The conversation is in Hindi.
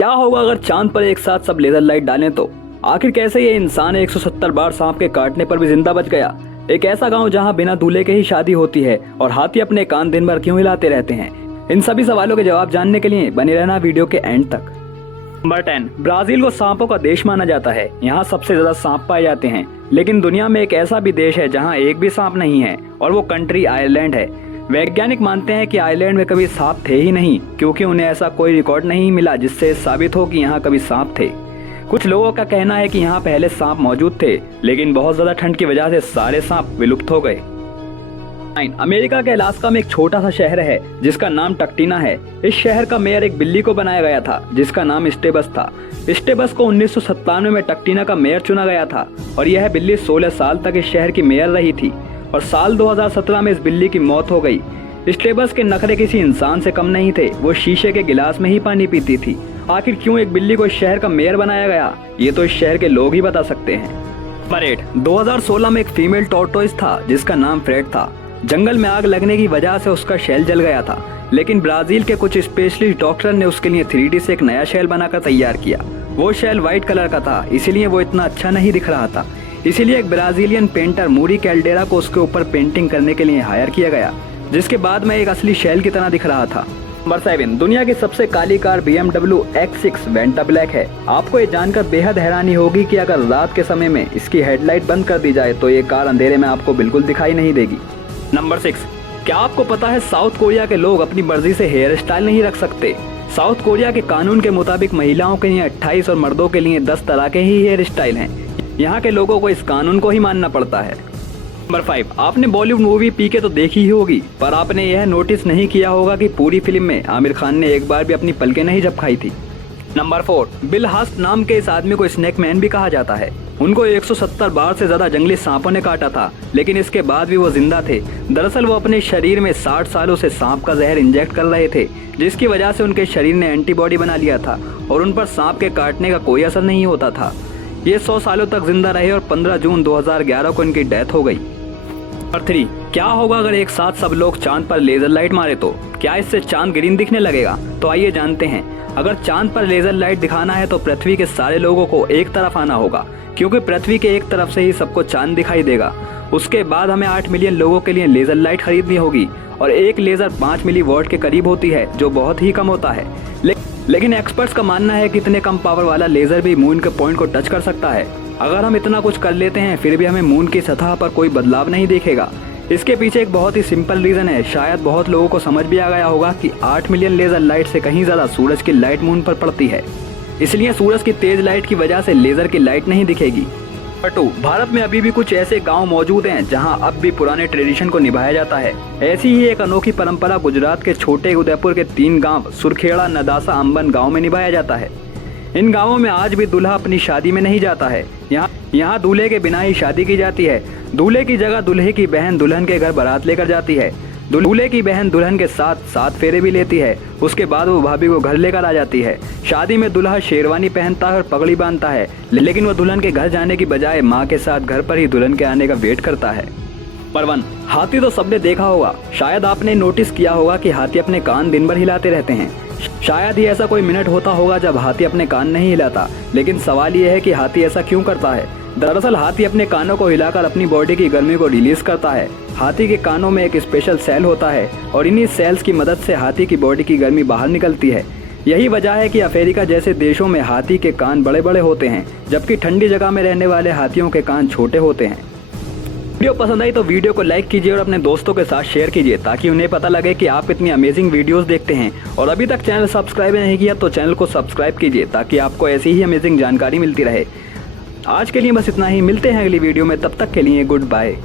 क्या होगा अगर चांद पर एक साथ सब लेजर लाइट डालें तो? आखिर कैसे ये इंसान 170 बार सांप के काटने पर भी जिंदा बच गया? एक ऐसा गांव जहां बिना दूल्हे के ही शादी होती है और हाथी अपने कान दिन भर क्यों हिलाते रहते हैं? इन सभी सवालों के जवाब जानने के लिए बने रहना वीडियो के एंड तक। नंबर 10। ब्राजील को सांपों का देश माना जाता है। यहाँ सबसे ज्यादा सांप पाए जाते हैं। लेकिन दुनिया में एक ऐसा भी देश है जहाँ एक भी सांप नहीं है, और वो कंट्री आयरलैंड है। वैज्ञानिक मानते हैं कि आयरलैंड में कभी सांप थे ही नहीं, क्योंकि उन्हें ऐसा कोई रिकॉर्ड नहीं मिला जिससे साबित हो कि यहाँ कभी सांप थे। कुछ लोगों का कहना है कि यहाँ पहले सांप मौजूद थे, लेकिन बहुत ज्यादा ठंड की वजह से सारे सांप विलुप्त हो गए। अमेरिका के अलास्का में एक छोटा सा शहर है जिसका नाम टकटीना है। इस शहर का मेयर एक बिल्ली को बनाया गया था जिसका नाम स्टेबस था। स्टेबस को 1997 में टकटीना का मेयर चुना गया था, और यह बिल्ली 16 साल तक इस शहर की मेयर रही थी, और साल 2017 में इस बिल्ली की मौत हो गई। स्टेबस के नखरे किसी इंसान से कम नहीं थे। वो शीशे के गिलास में ही पानी पीती थी। आखिर क्यों एक बिल्ली को इस शहर का मेयर बनाया गया, ये तो इस शहर के लोग ही बता सकते हैं। नंबर 8। 2016 में एक फीमेल टॉर्टोइस था जिसका नाम फ्रेड था। जंगल में आग लगने की वजह से उसका शेल जल गया था, लेकिन ब्राजील के कुछ स्पेशलिस्ट डॉक्टर ने उसके लिए 3D से एक नया शेल बनाकर तैयार किया। वो शेल व्हाइट कलर का था, इसीलिए वो इतना अच्छा नहीं दिख रहा था। इसीलिए एक ब्राजीलियन पेंटर मूरी कैल्डेरा को उसके ऊपर पेंटिंग करने के लिए हायर किया गया, जिसके बाद में एक असली शेल की तरह दिख रहा था। नंबर 7। दुनिया की सबसे काली car BMW X6 vantablack है। आपको ये जानकर बेहद हैरानी होगी कि अगर रात के समय में इसकी हेडलाइट बंद कर दी जाए तो ये कार अंधेरे में आपको बिल्कुल दिखाई नहीं देगी। नंबर 6। क्या आपको पता है साउथ कोरिया के लोग अपनी मर्जी से हेयर स्टाइल नहीं रख सकते? साउथ कोरिया के कानून के मुताबिक महिलाओं के लिए 28 और मर्दों के लिए 10 तरह के ही हेयर स्टाइल हैं। यहाँ के लोगों को इस कानून को ही मानना पड़ता है। नंबर 5। आपने बॉलीवुड मूवी पीके तो देखी ही होगी, पर आपने यह नोटिस नहीं किया होगा कि पूरी फिल्म में आमिर खान ने एक बार भी अपनी पलकें नहीं झपकाई थी। नंबर 4। बिल हास्ट नाम के इस आदमी को स्नेक मैन भी कहा जाता है। उनको 170 बार से ज्यादा जंगली सांपों ने काटा था, लेकिन इसके बाद भी वो जिंदा थे। दरअसल वो अपने शरीर में 60 सालों से सांप का जहर इंजेक्ट कर रहे थे, जिसकी वजह से उनके शरीर ने एंटीबॉडी बना लिया था और उन पर सांप के काटने का कोई असर नहीं होता था। ये 100 सालों तक जिंदा रहे और 15 जून 2011 को इनकी डेथ हो गई। नंबर 3। क्या होगा अगर एक साथ सब लोग चांद पर लेजर लाइट मारे तो? क्या इससे चांद ग्रीन दिखने लगेगा? तो आइए जानते हैं। अगर चांद पर लेजर लाइट दिखाना है तो पृथ्वी के सारे लोगों को एक तरफ आना होगा, क्योंकि पृथ्वी के एक तरफ से ही सबको चांद दिखाई देगा। उसके बाद हमें 8 मिलियन लोगों के लिए लेजर लाइट खरीदनी होगी, और एक लेजर 5 मिलीवॉट के करीब होती है, जो बहुत ही कम होता है। लेकिन एक्सपर्ट्स का मानना है कि इतने कम पावर वाला लेजर भी मून के पॉइंट को टच कर सकता है। अगर हम इतना कुछ कर लेते हैं फिर भी हमें मून की सतह पर कोई बदलाव नहीं दिखेगा। इसके पीछे एक बहुत ही सिंपल रीजन है। शायद बहुत लोगों को समझ भी आ गया होगा कि 8 मिलियन लेजर लाइट से कहीं ज्यादा सूरज की लाइट मून पर पड़ती है, इसलिए सूरज की तेज लाइट की वजह से लेजर की लाइट नहीं दिखेगी। नंबर 2। भारत में अभी भी कुछ ऐसे गांव मौजूद हैं जहां अब भी पुराने ट्रेडिशन को निभाया जाता है। ऐसी ही एक अनोखी परंपरा गुजरात के छोटे उदयपुर के 3 गांव सुरखेड़ा, नदासा, अंबन गांव में निभाया जाता है। इन गांवों में आज भी दूल्हा अपनी शादी में नहीं जाता है। यहाँ दूल्हे के बिना ही शादी की जाती है। दूल्हे की जगह दूल्हे की बहन दुल्हन के घर बारात लेकर जाती है। दूल्हे की बहन दुल्हन के साथ 7 फेरे भी लेती है। उसके बाद वो भाभी को घर लेकर आ जाती है। शादी में दूल्हा शेरवानी पहनता है और पगड़ी बांधता है, लेकिन वो दुल्हन के घर जाने की बजाय माँ के साथ घर पर ही दुल्हन के आने का वेट करता है। नंबर 1। हाथी तो सबने देखा होगा। शायद आपने नोटिस किया होगा कि हाथी अपने कान दिन भर हिलाते रहते हैं। शायद ही ऐसा कोई मिनट होता होगा जब हाथी अपने कान नहीं हिलाता, लेकिन सवाल ये है कि हाथी ऐसा क्यों करता है। दरअसल हाथी अपने कानों को हिलाकर अपनी बॉडी की गर्मी को रिलीज करता है। हाथी के कानों में एक स्पेशल सेल होता है, और इन्हीं सेल्स की मदद से हाथी की बॉडी की गर्मी बाहर निकलती है। यही वजह है कि अफ्रीका जैसे देशों में हाथी के कान बड़े बड़े होते हैं, जबकि ठंडी जगह में रहने वाले हाथियों के कान छोटे होते हैं। वीडियो पसंद आई तो वीडियो को लाइक कीजिए और अपने दोस्तों के साथ शेयर कीजिए, ताकि उन्हें पता लगे कि आप इतनी अमेजिंग वीडियोस देखते हैं। और अभी तक चैनल सब्सक्राइब नहीं किया तो चैनल को सब्सक्राइब कीजिए, ताकि आपको ऐसी ही अमेजिंग जानकारी मिलती रहे। आज के लिए बस इतना ही। मिलते हैं अगली वीडियो में, तब तक के लिए गुड बाय।